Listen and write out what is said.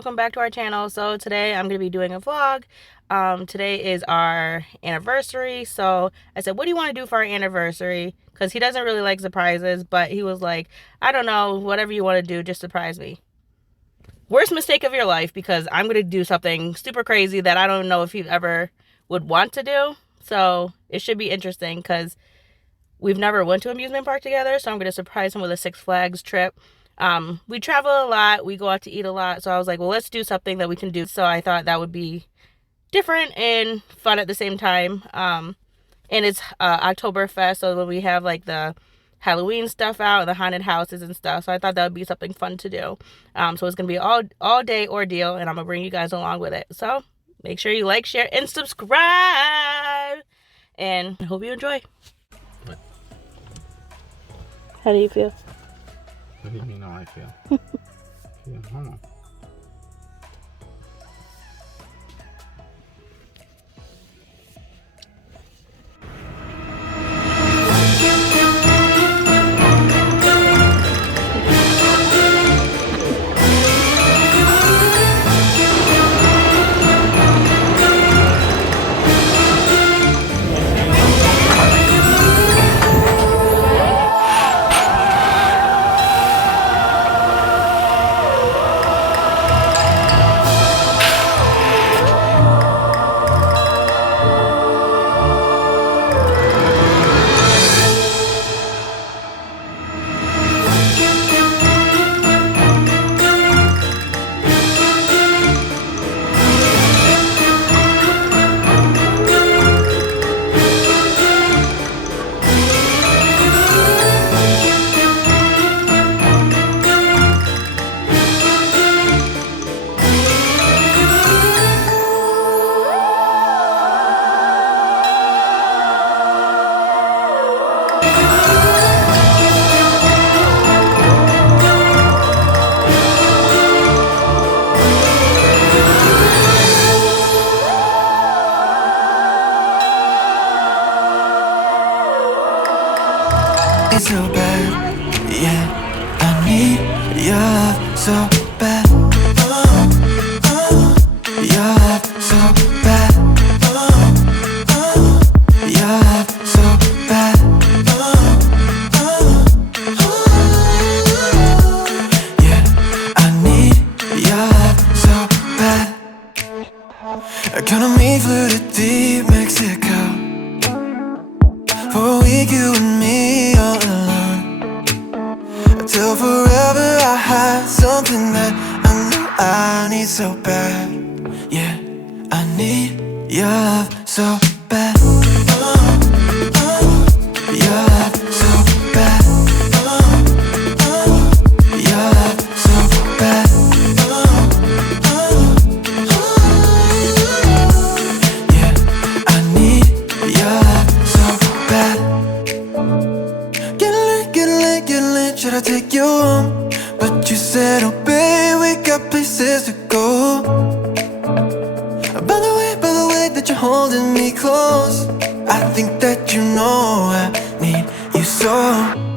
welcome back to our channel. So today I'm going to be doing a vlog. Today is our anniversary, so I said, what do you want to do for our anniversary? Because he doesn't really like surprises, but he was like, I don't know, whatever you want to do, just surprise me. Worst mistake of your life, because I'm going to do something super crazy that I don't know if he ever would want to do. So it should be interesting because we've never went to an amusement park together, so I'm going to surprise him with a Six Flags trip. We travel a lot, we go out to eat a lot, so I was like, well, let's do something that we can do. So I thought that would be different and fun at the same time. And it's Oktoberfest, so when we have like the Halloween stuff out, the haunted houses and stuff, so I thought that would be something fun to do. So it's gonna be all day ordeal, and I'm gonna bring you guys along with it. So make sure you like, share, and subscribe, and I hope you enjoy. What? How do you feel? What do you mean how I feel? Yeah, hold on. It's so bad, yeah. I need your love so bad. Your love so bad. Your love so bad. Yeah, I need your love so bad. Economy flew to deep Mexico. For a week, you and me all alone. Till forever I had something that I know I need so bad. Yeah, I need your love so bad. Your love so bad. Your love so bad. Yeah, I need your love so bad. Get lit, should I take you home? But you said, oh babe, we got places to go. By the way that you're holding me close, I think that you know I need you so.